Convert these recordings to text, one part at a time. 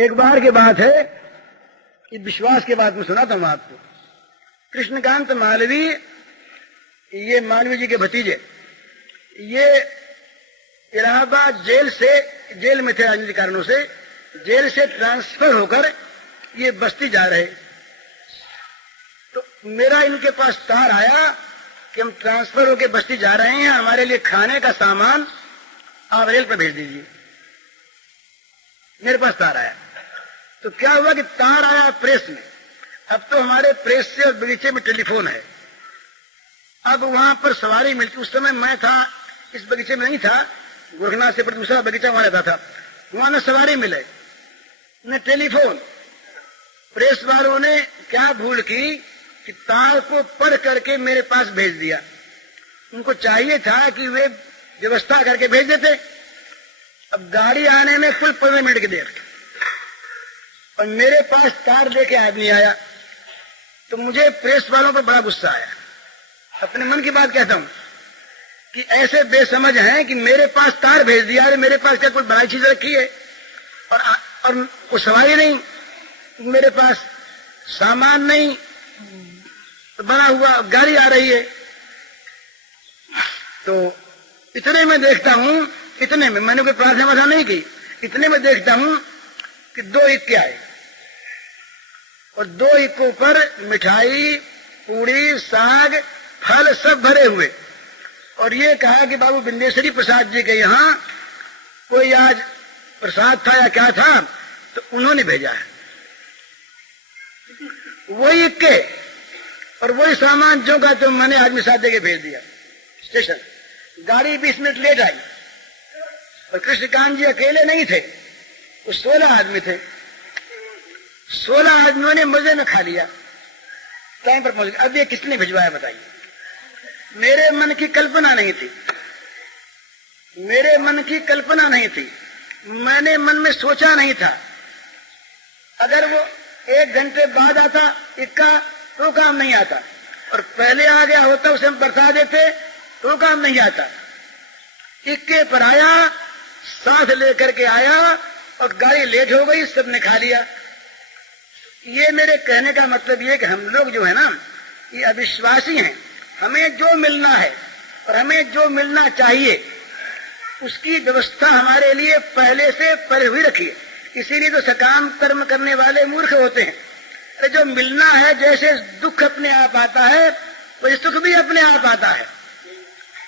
एक बार की बात है कि विश्वास के बात में सुनाता हूं आपको। कृष्णकांत मालवी, ये मालवी जी के भतीजे, ये इलाहाबाद जेल में थे, राजनीतिक कारणों से जेल से ट्रांसफर होकर ये बस्ती जा रहे। तो मेरा इनके पास तार आया कि हम ट्रांसफर होकर बस्ती जा रहे हैं, हमारे लिए खाने का सामान आप रेल पर भेज दीजिए। मेरे पास तार आया। तो क्या हुआ कि तार आया प्रेस में। अब तो हमारे प्रेस से और बगीचे में टेलीफोन है। अब वहां पर सवारी मिलती, उस समय मैं था, इस बगीचे में नहीं था, गोरखनाथ से पर दूसरा बगीचा वहां रहता था, वहां न सवारी मिले न टेलीफोन। प्रेस वालों ने क्या भूल की कि तार को पढ़ करके मेरे पास भेज दिया। उनको चाहिए था कि वे व्यवस्था करके भेज देते। अब गाड़ी आने में कुल 15 मिनट की देर, और मेरे पास तार लेके आदमी आया। तो मुझे प्रेस वालों पर बड़ा गुस्सा आया। अपने मन की बात कहता हूं कि ऐसे बेसमझ हैं कि मेरे पास तार भेज दिया। अरे मेरे पास क्या कोई बड़ी चीज रखी है, और कोई सवारी नहीं, मेरे पास सामान नहीं, बना हुआ गाड़ी आ रही है। तो इतने में देखता हूं, इतने में मैंने कोई प्रार्थना वार्थना नहीं की, इतने में देखता हूं कि 2 इक्के आए, और 2 इक्कों पर मिठाई, पूड़ी, साग, फल सब भरे हुए। और ये कहा कि बाबू बिंदेश्वरी प्रसाद जी के यहाँ कोई आज प्रसाद था या क्या था, तो उन्होंने भेजा है। वही इक्के और वही सामान जो का तो मैंने आदमी साथ देके भेज दिया स्टेशन। गाड़ी 20 मिनट लेट आई, और कृष्णकांत जी अकेले नहीं थे, वो 16 आदमी थे। 16 आदमियों ने मजे में खा लिया, टाइम पर पहुंच गए। अब ये किसने भिजवाया बताइए? मेरे मन की कल्पना नहीं थी, मेरे मन की कल्पना नहीं थी, मैंने मन में सोचा नहीं था। अगर वो 1 घंटे बाद आता इक्का तो काम नहीं आता, और पहले आ गया होता उसे हम बरसा देते तो काम नहीं आता। इक्के पर आया, साथ लेकर के आया, और गाड़ी लेट हो गई, सबने खा लिया। ये मेरे कहने का मतलब ये कि हम लोग जो है ना, ये अविश्वासी हैं। हमें जो मिलना है और हमें जो मिलना चाहिए उसकी व्यवस्था हमारे लिए पहले से पहले हुई रखी है। इसीलिए तो सकाम कर्म करने वाले मूर्ख होते हैं। अरे जो मिलना है, जैसे दुख अपने आप आता है वैसे सुख भी अपने आप आता है,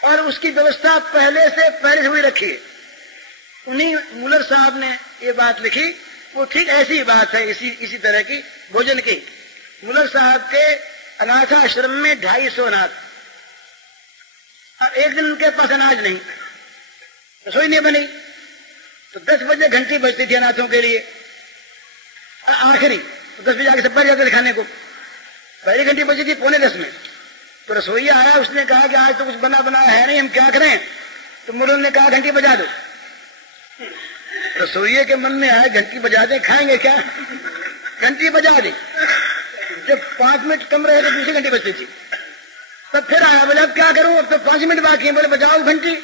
और उसकी व्यवस्था पहले से पहले हुई रखी है। उन्हीं मुलर साहब ने ये बात लिखी, वो ठीक ऐसी बात है, इसी तरह की भोजन की। मुलर साहब के अनाथ आश्रम में 250 अनाथ, और एक दिन उनके पास अनाज नहीं, रसोई नहीं बनी। तो 10 बजे घंटी बजती थी अनाथों के लिए, आखिरी 10 बजे आके सब बैठ जाते खाने को। पहली घंटी बजी थी 9:45 में। तो रसोईया आया, उसने कहा कि आज तो कुछ बना बनाया है नहीं, हम क्या करें? तो मुलर ने कहा घंटी बजा दो। रसोइये के मन में आया घंटी बजा दे, खाएंगे क्या? घंटी बजा दी। जब 5 मिनट कम रहे तो दूसरी घंटी बजती थी। तब फिर आया, बोले अब क्या करूं, अब तो 5 मिनट बाकी है। बोले बजाओ घंटी।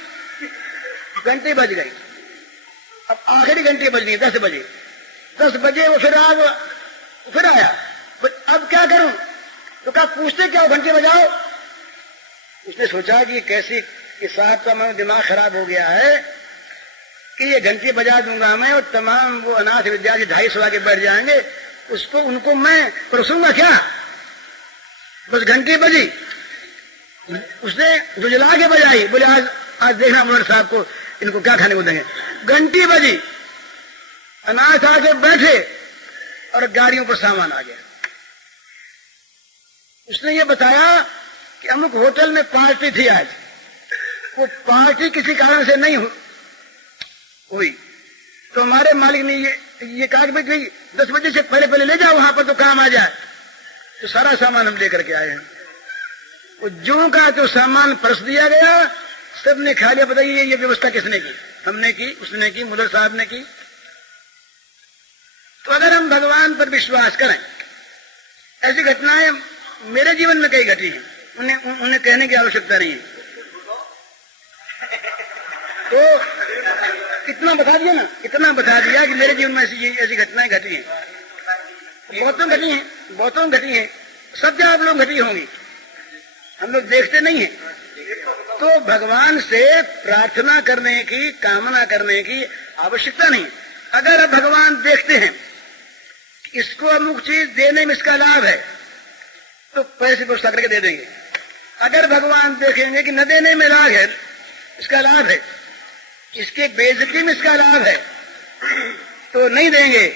घंटी बज गई। अब आखिरी घंटी बज गई 10 बजे। 10 बजे वो फिर आया, अब क्या करूं? तो कहा पूछते क्या हो, घंटी बजाओ। उसने सोचा कि कैसी इस साहब का मन दिमाग खराब हो गया है कि ये घंटी बजा दूंगा मैं, और तमाम वो अनाथ विद्यार्थी 250 आके बैठ जाएंगे, उसको उनको मैं परोसूंगा क्या? बस घंटी बजी, उसने जुजला के बजाई। बोले आज देखना मुलर साहब को, इनको क्या खाने को देंगे। घंटी बजी, अनाथ आके बैठे, और गाड़ियों पर सामान आ गया। उसने ये बताया कि अमुक होटल में पार्टी थी आज, वो पार्टी किसी कारण से नहीं हुई। तो हमारे मालिक ने ये कहा कि भाई 10 बजे से पहले ले जाओ, वहां पर तो काम आ जाए। तो सारा सामान हम लेकर के आए हैं। वो जो का तो सामान परस दिया गया, सबने खा लिया। बताइए ये व्यवस्था किसने की? हमने की, उसने की, मुलर साहब ने की। तो अगर हम भगवान पर विश्वास करें, ऐसी घटनाएं मेरे जीवन में कई घटी हैं, उन्हें कहने की आवश्यकता नहीं है। तो इतना बता दिया ना, इतना बता दिया कि मेरे जीवन में ऐसी घटनाएं घटी हैं, बहुतों घटी हैं, बहुतों घटी हैं, सब आप लोग घटी होंगी, हम लोग देखते नहीं हैं। तो भगवान से प्रार्थना करने की, कामना करने की आवश्यकता नहीं। अगर भगवान देखते हैं इसको अमुक चीज देने में इसका लाभ है तो पैसे व्यवस्था करके दे देंगे। अगर भगवान देखेंगे कि न देने में लाभ है, इसका लाभ है, इसके बेइज्जती में इसका लाभ है, तो नहीं देंगे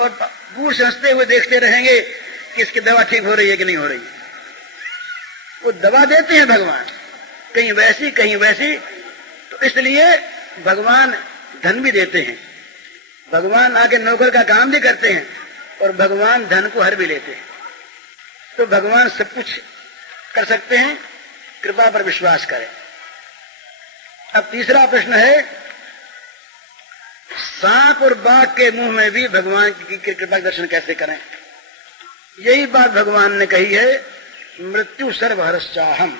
और दूर से हंसते हुए देखते रहेंगे कि इसकी दवा ठीक हो रही है कि नहीं हो रही है। वो दवा देते हैं भगवान, कहीं वैसी कहीं वैसी। तो इसलिए भगवान धन भी देते हैं, भगवान आके नौकर का काम भी करते हैं और भगवान धन को हर भी लेते हैं। तो भगवान सब कुछ कर सकते हैं, कृपा पर विश्वास करें। अब तीसरा प्रश्न है, सांप और बाघ के मुंह में भी भगवान की कृपा दर्शन कैसे करें? यही बात भगवान ने कही है, मृत्यु सर्वहरश्चाहम।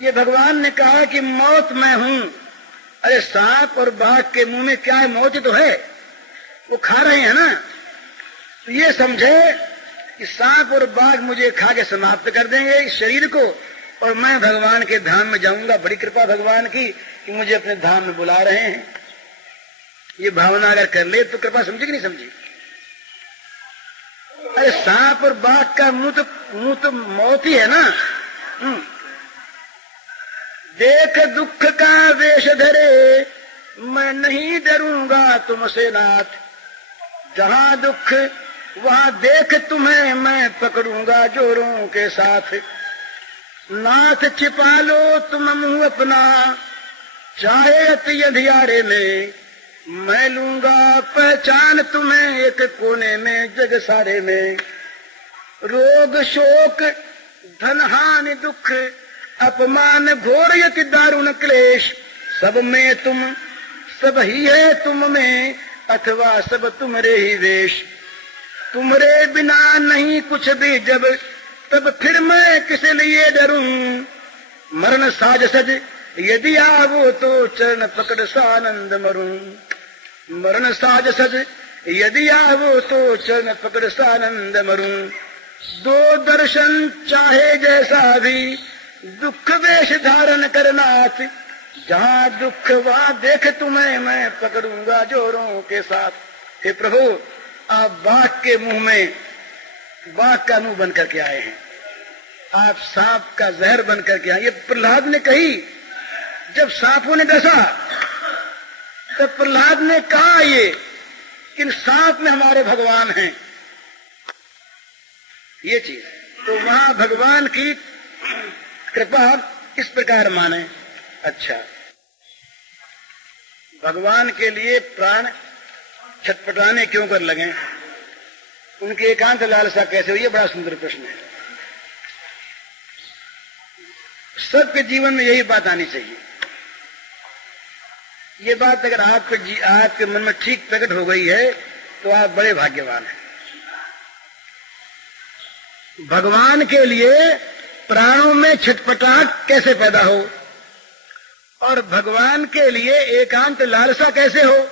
ये भगवान ने कहा कि मौत मैं हूं। अरे सांप और बाघ के मुंह में क्या है? मौत तो है, वो खा रहे हैं ना। तो ये समझे कि सांप और बाघ मुझे खा के समाप्त कर देंगे इस शरीर को, और मैं भगवान के धाम में जाऊंगा। बड़ी कृपा भगवान की कि मुझे अपने धाम में बुला रहे हैं। ये भावना अगर कर ले तो कृपा समझी कि नहीं समझी? अरे सांप और बाघ का मुंह तो मौत ही है ना। देख दुख का वेश धरे, मैं नहीं डरूंगा तुमसे नाथ। जहां दुख वहां देख तुम्हें मैं पकड़ूंगा जोरों के साथ। नाथ छिपा लो तुम मुंह अपना, चाहे अति अंधियारे में। मैं लूंगा पहचान तुम्हें एक कोने में जग सारे में। रोग शोक धन हानि दुख अपमान घोर यति दारुण क्लेश, सब में तुम सब ही है तुम में, अथवा सब तुम्हारे ही वेश। तुम्हारे बिना नहीं कुछ भी जब, तब फिर मैं किस लिए डरूं। मरण साज सज यदि आवो तो चरण पकड़ सानंद मरूं। मरण साज सज यदि आवो तो चरण पकड़ सानंद मरूं। दो दर्शन चाहे जैसा भी, दुख वेश धारण करनाथ। जहां दुख वहां देख तुम्हें मैं पकड़ूंगा जोरों के साथ। हे प्रभु, आप बाघ के मुंह में बाघ का मुंह बन करके आए हैं, आप सांप का जहर बन करके आए। ये प्रहलाद ने कही, जब सांपों ने डसा तो प्रहलाद ने कहा ये कि सांप में हमारे भगवान हैं, ये चीज। तो वहां भगवान की कृपा इस प्रकार माने। अच्छा, भगवान के लिए प्राण छटपटाने क्यों कर लगे? उनकी एकांत लालसा कैसे हुई? ये बड़ा सुंदर प्रश्न है। सबके जीवन में यही बात आनी चाहिए। ये बात अगर आपके मन में ठीक प्रकट हो गई है तो आप बड़े भाग्यवान हैं। भगवान के लिए प्राणों में छटपटाहट कैसे पैदा हो और भगवान के लिए एकांत लालसा कैसे हो,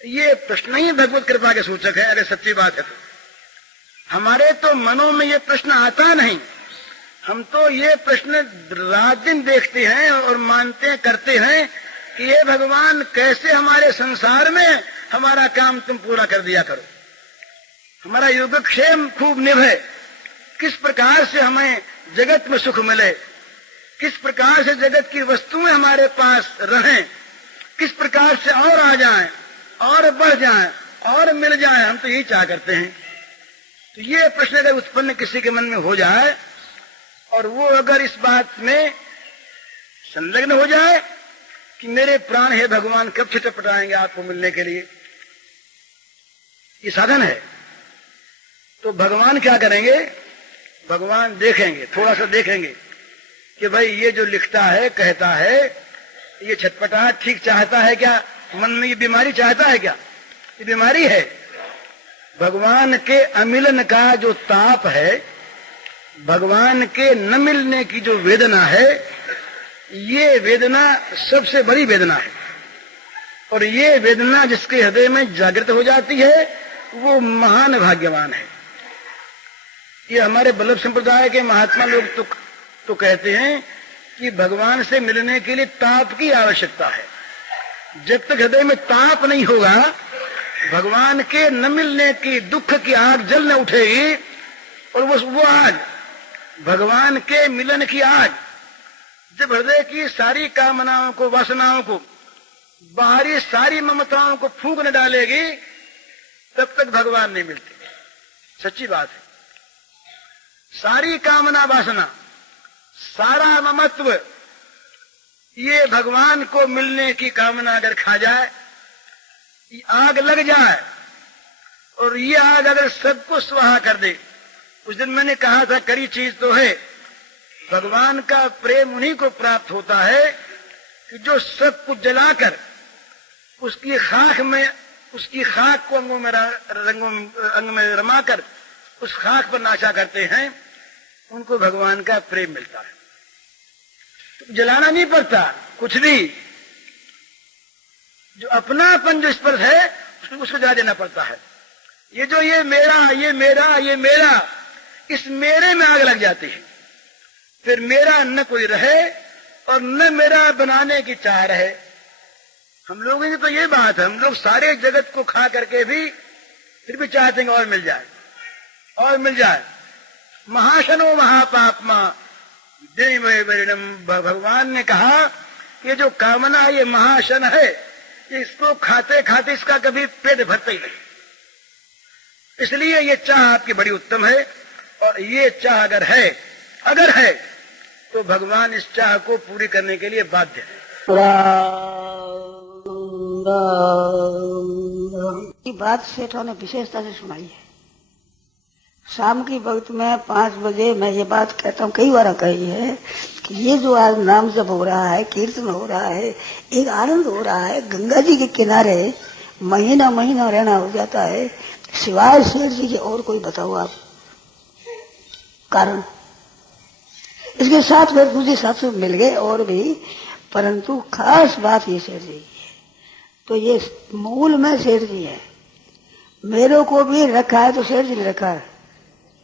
ये प्रश्न ही भगवत कृपा के सूचक है। अगर सच्ची बात है तो हमारे तो मनों में ये प्रश्न आता नहीं। हम तो ये प्रश्न रात दिन देखते हैं और मानते हैं, करते हैं कि ये भगवान कैसे हमारे संसार में हमारा काम तुम पूरा कर दिया करो, हमारा योगक्षेम खूब निभे, किस प्रकार से हमें जगत में सुख मिले, किस प्रकार से जगत की वस्तुएं हमारे पास रहें, किस प्रकार से और आ जाएं और बढ़ जाएं और मिल जाएं। हम तो यही चाह करते हैं। तो ये प्रश्न अगर उत्पन्न किसी के मन में हो जाए और वो अगर इस बात में संलग्न हो जाए कि मेरे प्राण है भगवान कब छटपटाएंगे आपको मिलने के लिए, ये साधन है, तो भगवान क्या करेंगे? भगवान देखेंगे, थोड़ा सा देखेंगे कि भाई ये जो लिखता है, कहता है, ये छटपटाहट ठीक चाहता है क्या? मन में ये बीमारी चाहता है क्या? ये बीमारी है। भगवान के अमिलन का जो ताप है, भगवान के न मिलने की जो वेदना है, ये वेदना सबसे बड़ी वेदना है, और ये वेदना जिसके हृदय में जागृत हो जाती है वो महान भाग्यवान है। ये हमारे बल्लभ संप्रदाय के महात्मा लोग तो कहते हैं कि भगवान से मिलने के लिए ताप की आवश्यकता है। जब तक हृदय में ताप नहीं होगा, भगवान के न मिलने की दुख की आग जल न उठेगी, और वो आग भगवान के मिलन की आग जब हृदय की सारी कामनाओं को, वासनाओं को, बाहरी सारी ममताओं को फूंक न डालेगी, तब तक भगवान नहीं मिलते। सच्ची बात है। सारी कामना वासना, सारा ममत्व, ये भगवान को मिलने की कामना अगर खा जाए, ये आग लग जाए, और ये आग अगर सबको स्वाहा कर दे। उस दिन मैंने कहा था कड़ी चीज तो है, भगवान का प्रेम उन्हीं को प्राप्त होता है कि जो सब कुछ जलाकर उसकी खाक को अंग में रमाकर उस खाक पर नाचा करते हैं, उनको भगवान का प्रेम मिलता है। तो जलाना नहीं पड़ता कुछ भी, जो अपनापन जो स्पर्श है उसको जला देना पड़ता है। ये जो ये मेरा, ये मेरा, ये मेरा, इस मेरे में आग लग जाती है, फिर मेरा न कोई रहे और न मेरा बनाने की चाह रहे। हम लोगों की तो ये बात है, हम लोग सारे जगत को खा करके भी फिर भी चाहते हैं और मिल जाए, और मिल जाए। महाशनो महापापमा देवम, भगवान ने कहा ये जो कामना है ये महाशन है, इसको खाते खाते इसका कभी पेट भरता ही नहीं। इसलिए ये चाह आपकी बड़ी उत्तम है, और ये चाह अगर है तो भगवान इस चाह को पूरी करने के लिए बाध्य है। बात सेठों ने विशेषता से सुनाई है। शाम की वक्त में 5 बजे मैं ये बात कहता हूँ, कई बार कही है कि ये जो आज नाम जप हो रहा है, कीर्तन हो रहा है, एक आनंद हो रहा है, गंगा जी के किनारे महीना महीना रहना हो जाता है, सिवाय शेर जी के और कोई बताओ आप कारण। इसके साथ फिर दूसरे साथियों मिल गए और भी, परंतु खास बात ये शेर जी है। तो ये मूल में शेर जी है। मेरे को भी रखा है तो शेर जी ने रखा है,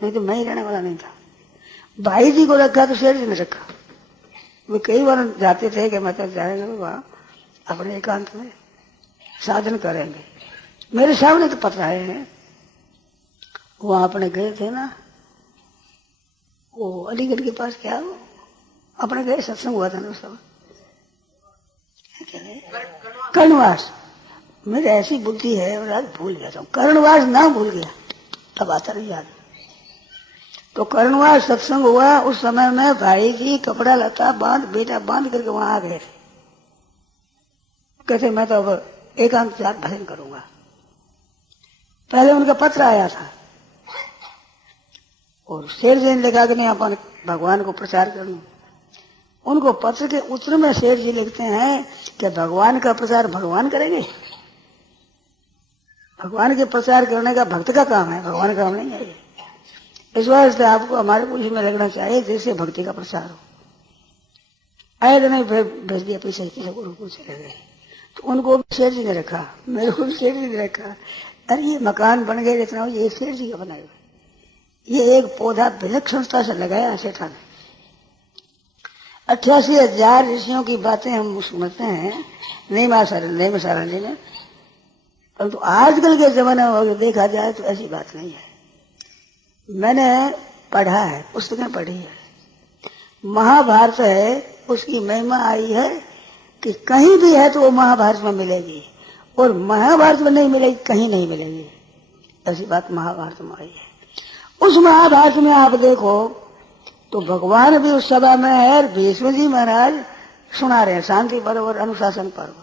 नहीं तो मैं ही रहने वाला नहीं था। भाई जी को रखा तो शेर जी ने रखा। वे कई बार जाते थे कि मतलब जाएंगे वहाँ अपने एकांत में साधन करेंगे। मेरे सामने तो पता है, वहाँ अपने गए थे ना, वो अलीगढ़ के पास, क्या अपने गए, सत्संग हुआ था ना उस समय, क्या है कर्णवास। मेरी ऐसी बुद्धि है और आज भूल गया था, कर्णवास ना भूल गया, तब आता नहीं याद। तो कर्णवास सत्संग हुआ, उस समय में भाई जी कपड़ा लता बेटा बांध करके वहां आ गए थे। कहते मैं तो अब एकांत साथ भजन करूंगा। पहले उनका पत्र आया था और शेर जी ने लिखा कि नहीं अपन भगवान को प्रचार करना। उनको पत्र के उत्तर में शेर जी लिखते हैं कि भगवान का प्रचार भगवान करेंगे। भगवान के प्रचार करने का भक्त का काम है, भगवान का काम नहीं है। इस वास्ते आपको हमारे पूछ में लगना चाहिए जैसे भक्ति का प्रचार हो। आए तो नहीं भेज दिया पीछे गुरुकुल चले गए। तो उनको शेर जी ने रखा, मेरे को भी शेर जी ने रखा। अरे ये मकान बन गए इतना, ये शेर जी का बनाया हुआ। ये एक पौधा विलक्षणता से लगाया सेठा ने। 88,000 ऋषियों की बातें हम सुनते हैं नहीं सारणी में, परंतु आजकल के जमाने में अगर देखा जाए तो ऐसी बात नहीं है। मैंने पढ़ा है, पुस्तकें पढ़ी है, महाभारत है, उसकी महिमा आई है कि कहीं भी है तो वो महाभारत में मिलेगी, और महाभारत में नहीं मिलेगी, कहीं नहीं मिलेगी। ऐसी बात महाभारत में आई है। उस महाभारत में आप देखो तो भगवान भी उस सभा में है, भीष्म जी महाराज सुना रहे हैं शांति पर्व और अनुशासन पर्व।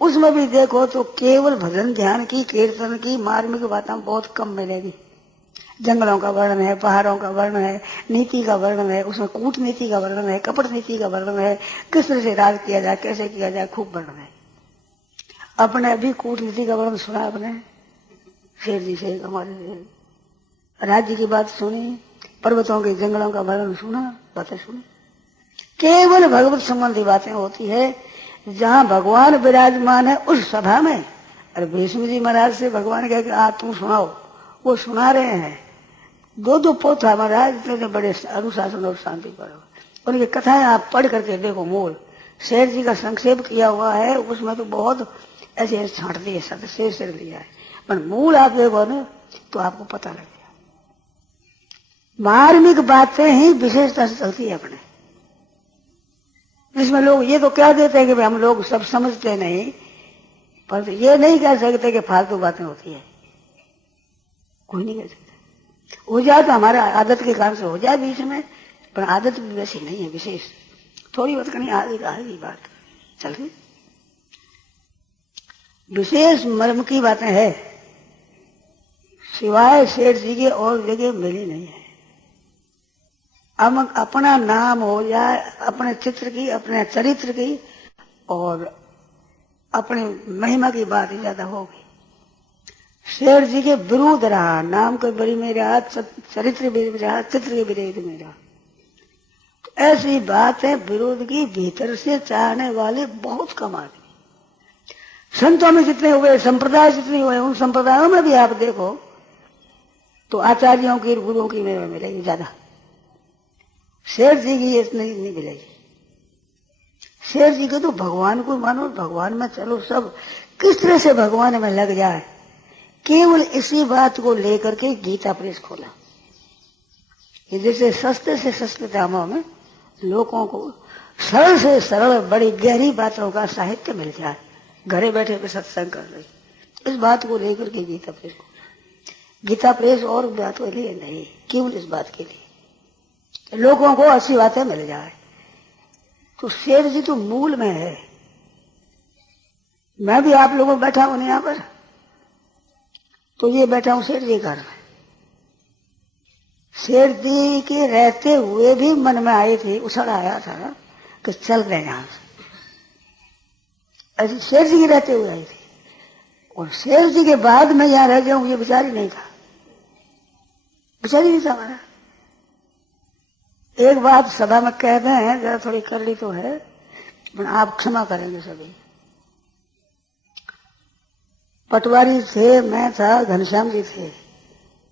उसमें भी देखो तो केवल भजन ध्यान की, कीर्तन की, मार्मिक बातें बहुत कम मिलेगी। जंगलों का वर्णन है, पहाड़ों का वर्णन है, नीति का वर्णन है, उसमें कूटनीति का वर्णन है, कपट नीति का वर्णन है, किस तरह से राज किया जाए, कैसे किया जाए, खूब वर्णन है। अपने अभी कूटनीति का वर्णन सुना अपने शेर जी से, हमारे राज्य की बात सुनी, पर्वतों के जंगलों का वर्णन सुना, बातें सुनी, केवल भगवत संबंधी बातें होती है। जहाँ भगवान विराजमान है उस सभा में, अरे भीष्म जी महाराज से भगवान कहे कि तुम सुनाओ, वो सुना रहे हैं। दो पोथा महाराज इतने बड़े अनुशासन और शांति पर, उनकी कथाएं आप पढ़ करके देखो। मूल शेर जी का संक्षेप किया हुआ है, उसमें तो बहुत ऐसे छांट दिए, शेर दिया है, पर मूल आप देखो ना तो आपको पता लगेगा। मार्मिक बातें ही विशेषता से चलती है अपने, जिसमें लोग ये तो कह देते हैं कि हम लोग सब समझते नहीं, पर ये नहीं कह सकते कि फालतू बातें होती है, कोई नहीं कह सकता। हो जाए तो हमारा आदत के कारण से हो जाए बीच में, पर आदत भी वैसी नहीं है विशेष, थोड़ी बहुत कहीं आगे बात चल रही। विशेष मर्म की बातें है, सिवाय शेर जी के और जगह मिली नहीं है। अब अपना नाम हो जाए, अपने चित्र की, अपने चरित्र की और अपनी महिमा की बात ही ज्यादा होगी। शेर जी के विरुद्ध रहा, नाम के बड़ी में रहा, चरित्र भी रहा, चित्र के विरोध में रहा। तो ऐसी बात है विरोध की भीतर से चाहने वाले बहुत कम आदमी। संतों में जितने हुए, संप्रदाय जितने हुए, उन संप्रदायों में भी आप देखो तो आचार्यों की, गुरुओं की में मिलेगी ज्यादा, शेर जी की ये नहीं मिलेगी। शेर जी के तो भगवान को मानो, भगवान में चलो, सब किस तरह से भगवान में लग जाए, केवल इसी बात को लेकर के गीता प्रेस खोला। ये जैसे सस्ते से सस्ते दामों में लोगों को सरल से सरल बड़ी गहरी बातों का साहित्य मिल जाए, घरे बैठे भी सत्संग कर रही, इस बात को लेकर के गीता प्रेस खोला। गीता प्रेस और बात के लिए नहीं, केवल इस बात के लिए लोगों को अच्छी बातें मिल जाए। तो शेर जी तो मूल में है। मैं भी आप लोगों बैठा हूं यहाँ पर, तो ये बैठा हूं शेर जी घर में। शेर जी के रहते हुए भी मन में आई थी, उछल आया था कि चल रहे यहां से, ऐसी शेर जी के रहते हुए आई थी। और शेर जी के बाद में यहां रह जाऊं, ये विचार ही नहीं था, विचार ही नहीं था हमारा। एक बात सभा में कह दें, जरा थोड़ी कर ली तो है, आप क्षमा करेंगे सभी। पटवारी थे, मैं था, घनश्याम जी थे,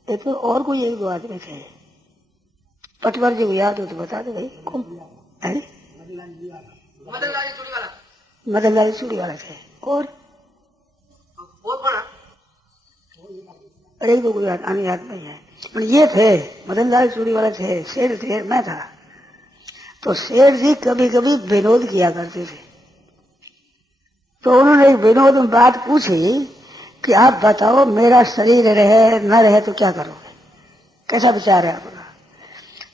एक तो और कोई एक दो आदमी थे। पटवारी जी को याद हो तो बता दो भाई, कौन है? मदन लाल चूड़ी वाला थे। और एक दो कोई अन्य याद नहीं है, पर ये थे, मदन लाल चूड़ी वाले थे, शेर थे, मैं था। तो शेर जी कभी कभी विनोद किया करते थे। तो उन्होंने एक विनोद में बात पूछी कि आप बताओ, मेरा शरीर रहे न रहे तो क्या करोगे, कैसा विचार है आपका?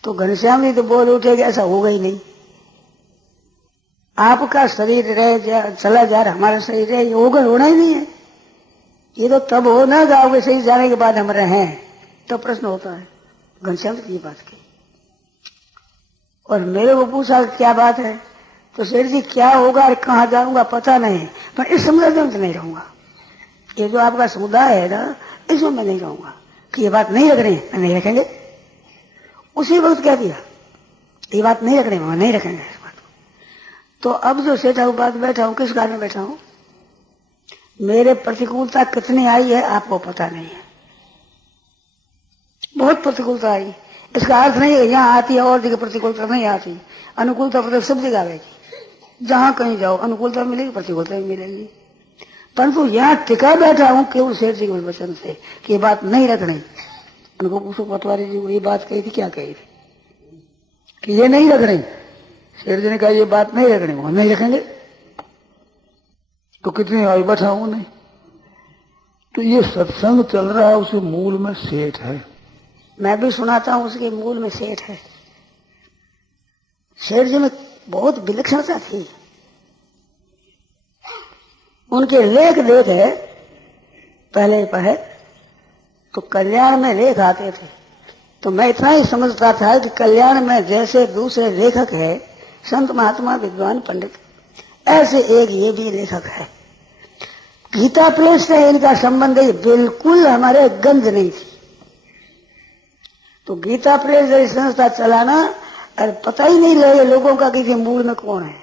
तो घनश्याम जी तो बोल उठे कि ऐसा होगा ही नहीं, आपका शरीर रहे चला जा रहा, हमारा शरीर रहे, ये होना ही नहीं है। ये तो तब हो ना गाँव शरीर जाने के बाद हम रहे, तो प्रश्न होता है। घनश्याम जी बात की और मेरे को पूछा क्या बात है, तो शेर जी क्या होगा और कहाँ जाऊंगा पता नहीं, पर इस समुदाय में तो नहीं रहूंगा। ये जो आपका समुदाय है ना, इसमें मैं नहीं रहूंगा, कि ये बात नहीं रख रहे हैं, नहीं रखेंगे। उसी वक्त क्या किया, ये बात नहीं रख रहे हैं, नहीं रखेंगे इस बात को। तो अब जो सेठा हूं, बात बैठा हूं, किस कारण में बैठा हूं, मेरे प्रतिकूलता कितनी आई है आपको पता नहीं है, बहुत प्रतिकूलता आई। इसका अर्थ नहीं है यहाँ आती है और जगह प्रतिकूलता नहीं आती, अनुकूलता सब जगह आएगी। जहां कहीं जाओ अनुकूलता मिलेगी, प्रतिकूलता भी मिलेगी। परंतु यहाँ टिका बैठा हूं केवल शेर जी के वचन से कि ये बात नहीं रखनी। उनको पूछो पटवारी जी को ये बात कही थी, क्या कही थी कि ये नहीं रखनी। शेर जी ने कहा ये बात नहीं रखनी, वो नहीं रखेंगे। तो कितनी आई बैठा हूं नहीं। तो ये सत्संग चल रहा है, उसे मूल में सेठ है। मैं भी सुनाता हूं, उसके मूल में सेठ है। शेर जी में बहुत विलक्षणता थी। उनके लेख देखे पहले पढ़े तो कल्याण में लेख आते थे, तो मैं इतना ही समझता था कि कल्याण में जैसे दूसरे लेखक है, संत महात्मा विद्वान पंडित, ऐसे एक ये भी लेखक है। गीता प्रेस से इनका संबंध बिल्कुल हमारे गंध नहीं थी। तो गीता प्रेस जैसी संस्था चलाना अरे पता ही नहीं लगे लोगों का कि मूल में कौन है,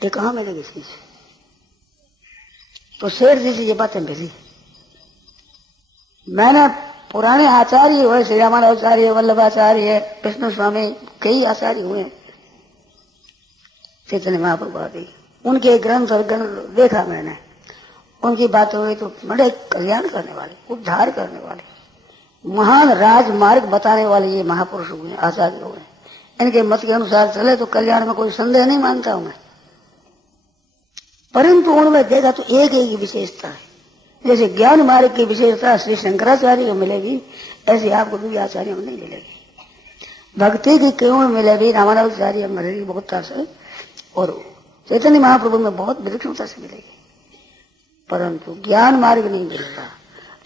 ये कहाँ मिलेगी चीज। तो शेर जी से ये बातें मिली। मैंने पुराने आचार्य हुए, श्री रामानुजाचार्य, वल्लभाचार्य, विष्णु स्वामी, कई आचार्य हुए चैतन्य महाप्रभु आदि, उनके ग्रंथ और ग्रंथ देखा मैंने, उनकी बातें हुई तो बड़े कल्याण करने वाले, उद्धार करने वाले, महान राजमार्ग बताने वाले ये महापुरुष हुए, आचार्य हुए। इनके मत के अनुसार चले तो कल्याण में कोई संदेह नहीं मानता हूं मैं। परंतु उनमें देखा तो एक एक विशेषता है। जैसे ज्ञान मार्ग की विशेषता श्री शंकराचार्य को मिलेगी, ऐसे आपको दूसरे आचार्यों में नहीं मिलेगी। भक्ति की क्यों मिलेगी रामानुजाचार्य मिलेगी बहुतता से, और चैतन्य महाप्रभु में बहुत विलक्षणता से मिलेगी, परंतु ज्ञान मार्ग नहीं मिलता।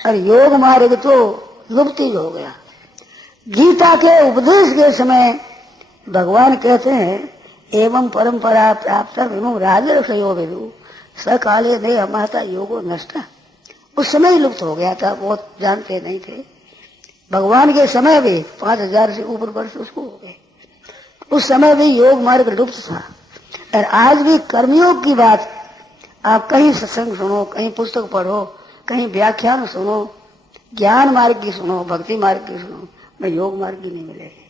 और योग मार्ग तो लुप्ति हो गया। गीता के उपदेश के समय भगवान कहते हैं एवं परंपरा प्राप्त विमो राजर्षयो विदु सकाले ने अमाता योगो नष्ट। उस समय ही लुप्त हो गया था, बहुत जानते नहीं थे। भगवान के समय भी 5000 से ऊपर वर्ष उसको हो गए, उस समय भी योग मार्ग लुप्त था। और आज भी कर्मयोग की बात आप कहीं सत्संग सुनो, कहीं पुस्तक पढ़ो, कहीं व्याख्यान सुनो, ज्ञान मार्ग की सुनो, भक्ति मार्ग की सुनो, मैं योग मार्ग की नहीं मिलेगी।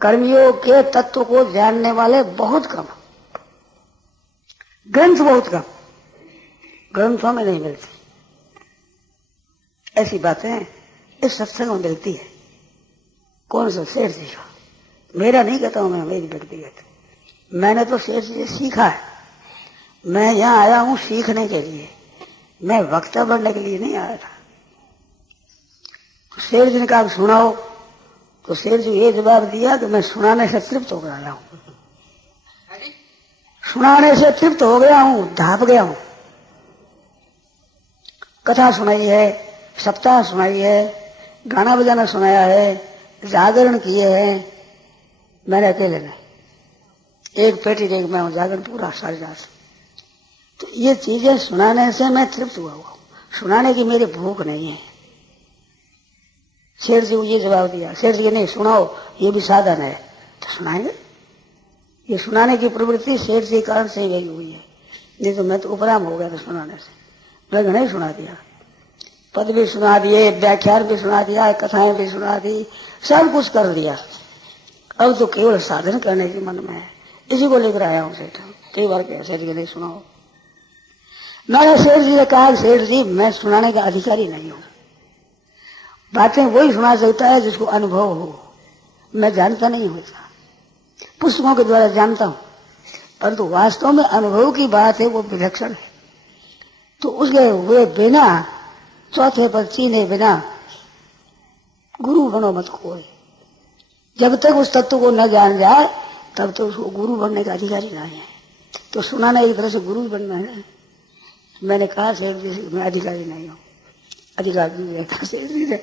कर्मयोग के तत्व को जानने वाले बहुत कम, ग्रंथ बहुत कम, ग्रंथों में नहीं मिलती। ऐसी बातें इस सत्संग में मिलती है। कौन सा? शेर जी का। मेरा नहीं कहता हूं मैं, मेरी व्यक्तिगत, मैंने तो शेर जी से सीखा है। मैं यहां आया हूं सीखने के लिए, मैं वक्ता बनने के लिए नहीं आया था। तो शेर जी ने कहा सुनाओ, तो शेर जी ये जवाब दिया कि मैं सुनाने से तृप्त हो गया हूं, सुनाने से तृप्त हो गया हूं, धाप गया हूं। कथा सुनाई है, सप्ताह सुनाई है, गाना बजाना सुनाया है, जागरण किए हैं, मैंने अकेले नहीं, एक पेटी देख मैं जागरण पूरा सारी रात। तो ये चीजें सुनाने से मैं तृप्त हुआ हूं, सुनाने की मेरी भूख नहीं है। शेर जी को ये जवाब दिया। शेर जी नहीं सुनाओ, ये भी साधन है, तो सुनाएंगे। ये सुनाने की प्रवृत्ति शेर जी के कारण से ही हुई है, नहीं तो मैं तो उपराम हो गया था सुनाने से। मैं नहीं सुना दिया, पद भी सुना दिए, व्याख्यान भी सुना दिया, कथाएं भी सुना दी, सब कुछ कर दिया। अब तो केवल साधन करने के मन में है, इसी को लेकर आया हूं सेठ। कई बार कहा सेठ जी नहीं सुनाओ, मैंने शेर जी ने कहा सेठ जी मैं सुनाने का अधिकारी नहीं हूं, बातें वही सुना सकता है जिसको अनुभव हो। मैं जानता नहीं होता, पुस्तकों के द्वारा जानता हूं, परंतु वास्तव में अनुभव की बात है वो विलक्षण है। तो उसके हुए बिना, चौथे पर चीने बिना गुरु बनो मत कोई। जब तक उस तत्व को न जान जाए तब तक उसको गुरु बनने का अधिकारी नहीं है। तो सुनाना एक तरह से गुरु बनना है। मैंने कहा शेर जी मैं अधिकारी नहीं हूँ, अधिकारी नहीं रहता। शेर जी ने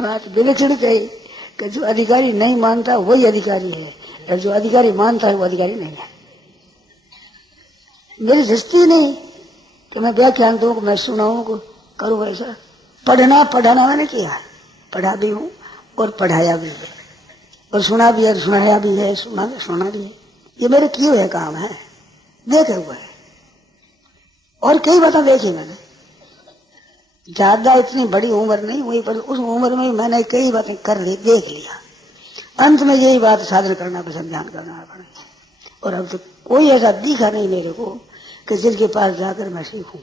बात विलक्षण कही कि जो अधिकारी नहीं मानता वही अधिकारी है, और जो अधिकारी मानता है वो अधिकारी नहीं है। मेरी दृष्टि नहीं कि मैं व्याख्यान दूं, मैं सुनाऊं, करूं ऐसा। पढ़ाना मैंने किया है, पढ़ा भी हूं और पढ़ाया भी है, और सुना भी है, सुनाया भी है, सुना भी है। ये मेरे किए हुए काम है, देखे हुए है। और कई बातें देखी मैंने, ज्यादा इतनी बड़ी उम्र नहीं हुई, पर उस उम्र में मैंने कई बातें कर ली, देख लिया। अंत में यही बात साधन करना पसंद, ध्यान करना पड़े। और अब तक कोई ऐसा दिखा नहीं मेरे को कि जिनके पास जाकर मैं सीखूं।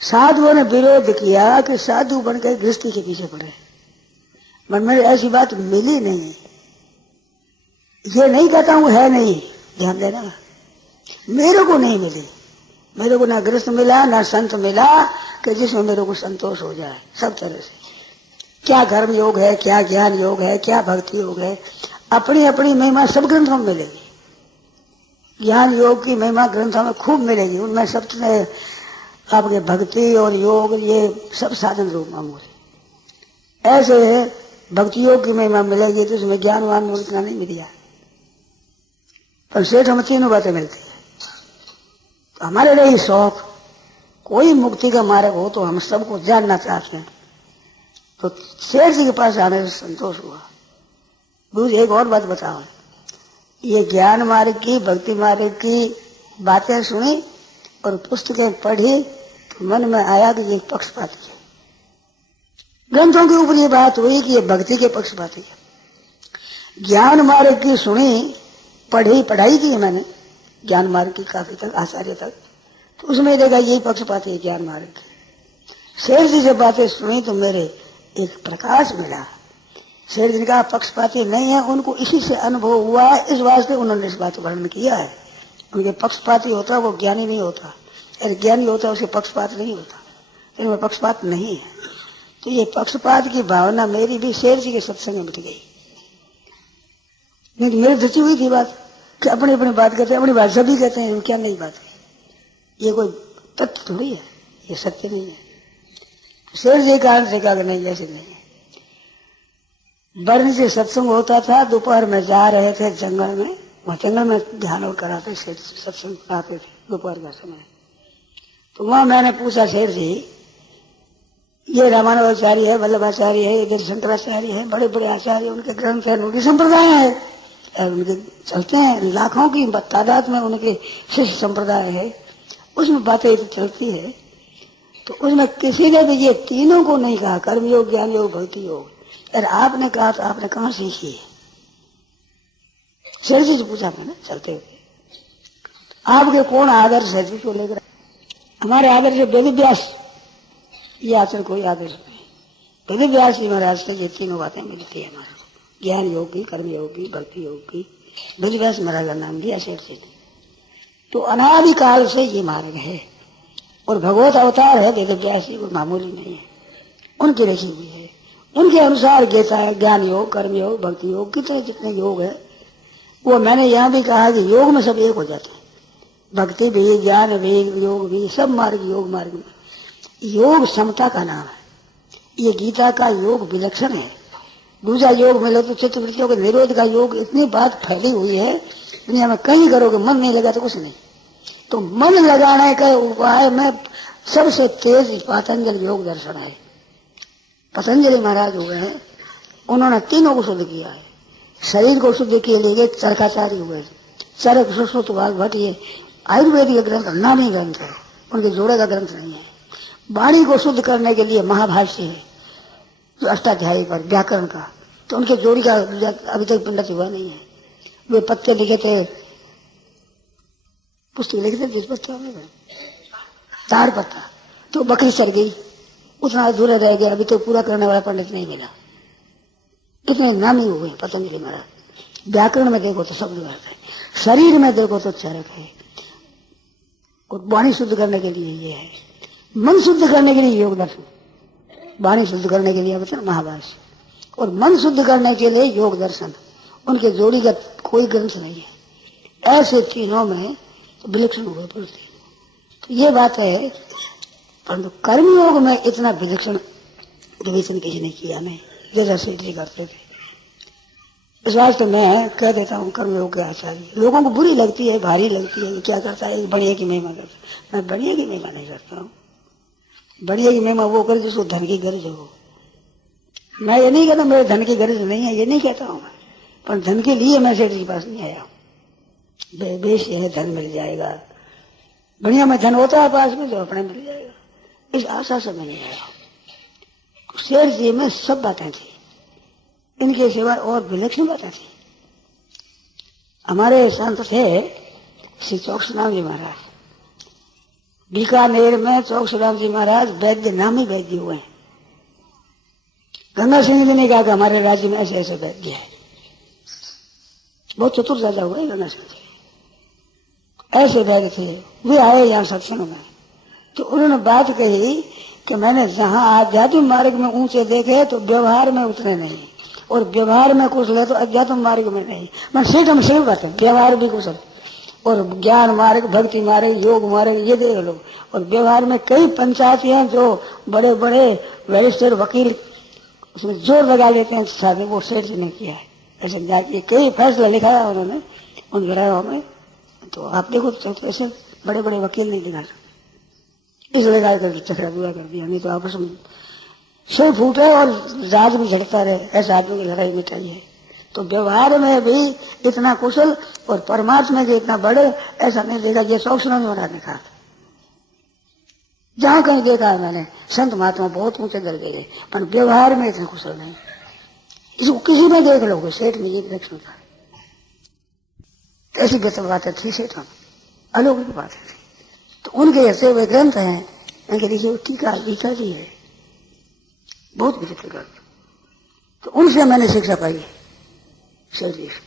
साधुओं ने विरोध किया कि साधु बनकर गृहस्थी के पीछे पड़े, पर मेरे ऐसी बात मिली नहीं। ये नहीं कहता हूं है नहीं, ध्यान देना, मेरे को नहीं मिली। मेरे को ना गृहस्थ मिला ना संत मिला कि जिसमें मेरे को संतोष हो जाए सब तरह से। क्या धर्म योग है, क्या ज्ञान योग है, क्या भक्ति योग है, अपनी अपनी महिमा सब ग्रंथों में मिलेगी। ज्ञान योग की महिमा ग्रंथों में खूब मिलेगी, उनमें सब आपके भक्ति और योग ये सब साधन रूप मामूली। ऐसे भक्ति योग की महिमा मिलेगी तो उसमें ज्ञानवान उतना नहीं मिल जाए। पर सेठ हम तीनों बातें मिलती है। तो हमारे लिए शौक, कोई मुक्ति का मार्ग हो तो हम सबको जानना चाहते हैं। तो शेर जी के पास आने से संतोष हुआ। दूसरी एक और बात बताओ, ये ज्ञान मार्ग की, भक्ति मार्ग की बातें सुनी और पुस्तकें पढ़ी तो मन में आया कि ये पक्षपाती है। ग्रंथों के ऊपर ये बात हुई कि ये भक्ति के पक्षपाती है। ज्ञान मार्ग की सुनी, पढ़ी, पढ़ाई की मैंने ज्ञान मार्ग की काफी तक, आचार्य तक, तो उसमें देखा यही पक्षपाती है ज्ञान मार्ग की। शेर जी से बातें सुनी तो मेरे एक प्रकाश मिला। शेर जी का पक्षपाती नहीं है, उनको इसी से अनुभव हुआ है, इस वास्ते उन्होंने इस बात को वर्णन किया है। उनके पक्षपाती होता वो ज्ञानी नहीं होता, अरे ज्ञानी होता उसके पक्षपात नहीं होता, इनमें पक्षपात नहीं है। तो ये पक्षपात की भावना मेरी भी शेर जी के सत्संग में मिट गई। नहीं मेरी धची हुई थी बात कि अपनी अपनी बात कहते हैं, अपनी बात सभी कहते हैं, क्या नई बात है, ये कोई तथ्य थोड़ी है, ये सत्य नहीं है। शेर जी कारण से कहा नहीं, ऐसे नहीं है। वर्ण से सत्संग होता था, दोपहर में जा रहे थे जंगल में, वहां जंगल में ध्यान और कराते, सत्संग कराते थे दोपहर का समय। तो वहां मैंने पूछा, शेर जी ये रामानुजाचार्य है, वल्लभाचार्य है, इधर शंकराचार्य है, बड़े बड़े आचार्य, उनके ग्रंथ है, उनकी संप्रदाय है, उनके चलते हैं, लाखों की तादाद में उनके शिष्य संप्रदाय है, उसमें बातें चलती है। तो उसमें किसी ने भी ये तीनों को नहीं कहा, कर्मयोग, ज्ञान योग, भक्ति योग। अरे आपने कहा तो आपने कहाँ सीखी है? शेर जी से पूछा मैंने चलते हुए, आपके कौन आदर्श है जिसको लेकर? हमारे आदर्श है वेद व्यास, ये आचरण कोई आदर्श नहीं। वेद व्यास जी महाराज से ये तीनों बातें मिलती है हमारे, ज्ञान योग की, कर्म योग की, भक्ति योग की। वेद व्यास महाराज का नाम दिया शेर जी। तो अनादिकाल से ये मार्ग है और भगवत अवतार है वेद व्यास जी, कोई मामूली नहीं है, उनकी रची हुई है। उनके अनुसार गीता है, ज्ञान योग, कर्म योग, भक्ति योग, कितने जितने योग है वो मैंने यहाँ भी कहा कि योग में सब एक हो जाते हैं, भक्ति भी, ज्ञान भी, योग भी, सब मार्ग योग मार्ग में। योग समता का नाम है, ये गीता का योग विलक्षण है। दूसरा योग मिले तो चित्तवृत्तियों के निरोध का योग, इतनी बात फैली हुई है दुनिया में, कहीं करोगे मन नहीं लगा तो कुछ नहीं। तो मन लगाने का उपाय में सबसे तेज पतंजलि योग दर्शन है। पतंजलि महाराज हुए हैं, उन्होंने तीनों को शुद्ध किया है। शरीर को शुद्ध किए लिए चरकाचार्य हुए, चरक सुश्रुत भट्ट, ये आयुर्वेदिक ग्रंथ, नामी ग्रंथ है, उनके जोड़े का ग्रंथ नहीं है। वाणी को शुद्ध करने के लिए महाभाष्य है जो अष्टाध्यायी पर व्याकरण का, तो उनके जोड़ी का अभी तक पंडित हुआ नहीं है। वे पत्ते लिखे थे, पुस्तक लिखे थे, जिस पत्ता तार पत्ता, तो बकरी चढ़ गई, उतना अधूरा रह गया, अभी तक पूरा करने वाला पंडित नहीं मिला। कितने नामी हुए पतंजलि महाराज। व्याकरण में देखो तो शब्द अर्थ है, शरीर में देखो तो चरक है, और वाणी शुद्ध करने के लिए ये है, मन शुद्ध करने के लिए योग दर्शन, वाणी शुद्ध करने के लिए वचन महाभाष्य, और मन शुद्ध करने के लिए योग दर्शन। उनके जोड़ी का कोई ग्रंथ नहीं है। ऐसे तीनों में तो विलक्षण हुए पड़ते। तो ये बात है, परंतु कर्मयोग में इतना विलक्षण विवेचन किसी ने किया नहीं, जैसा सेठ जी करते थे। इस वास्ते मैं कह देता हूँ कर्मयोग के आचार्य, लोगों को बुरी लगती है, भारी लगती है, क्या करता है बढ़िया की महिमा करता। मैं बढ़िया की महिमा नहीं करता हूँ। बढ़िया की महिमा वो करे जिसको धन की गरज हो। मैं ये नहीं कहता मेरे धन की गरज नहीं है, ये नहीं कहता हूँ मैं, पर धन के लिए मैं सेठ जी के पास नहीं आया। बेश है धन मिल जाएगा, बढ़िया में धन होता है पास में तो अपने मिल जाएगा, इस आशा से मैं नहीं आया। शेर जी में सब बातें थी, इनके सिवा और विलक्षण बातें थी। हमारे संत थे श्री चौकसीराम जी महाराज, बीकानेर में चौकसीराम जी महाराज वैद्य, नामी वैद्य हुए हैं। गंगा सिंह जी ने कहा कि हमारे राज्य में ऐसे ऐसे वैद्य है, बहुत चतुर राजा हुए गंगा सिंह जी, ऐसे वैद्य थे। वे आए यहाँ सत्संग में, तो उन्होंने बात कही कि मैंने जहाँ आध्यात्मिक मार्ग में ऊंचे देखे तो व्यवहार में उतरे नहीं, और व्यवहार में कुशल है तो अध्यात्म मार्ग में नहीं। मैं सीट हम सिर्फ बात है, व्यवहार भी कुशल, और ज्ञान मार्ग, भक्ति मार्ग, योग मार्ग, ये देख लो। और व्यवहार में कई पंचायती हैं जो बड़े बड़े बैरिस्टर, वकील उसमें जोर लगा लेते हैं, साथ वो सेठ जी ने किया है। ऐसे जाके कई फैसला लिखा है उन्होंने उन विराहों में, तो आप देखो तो ऐसे बड़े बड़े वकील नहीं दिखा सकते, इस लगा कर चक्रा पूरा कर दिया, नहीं तो आपस में सिर फूटे और राज भी झड़ता रहे, ऐसे आदमी की लड़ाई मिटाई है। तो व्यवहार में भी इतना कुशल और परमात्मा में इतना बड़े, ऐसा नहीं देखा। ये 100 श्लोक महाराज ने कहा। जहां कहीं देखा है मैंने, संत महात्मा बहुत ऊंचे दर्जे गए, पर व्यवहार में इतना कुशल नहीं। इसको किसी ने देख लो, सेठ में एक दक्षिण था, ऐसी बातें थी सेठ में, अलौकिक बातें थी। तो उनके ऐसे वे ग्रंथ हैं, उनके लिखे टीका जी है, बहुत विचित्र ग्रंथ। तो उनसे मैंने शिक्षा पाई सेठ जी से।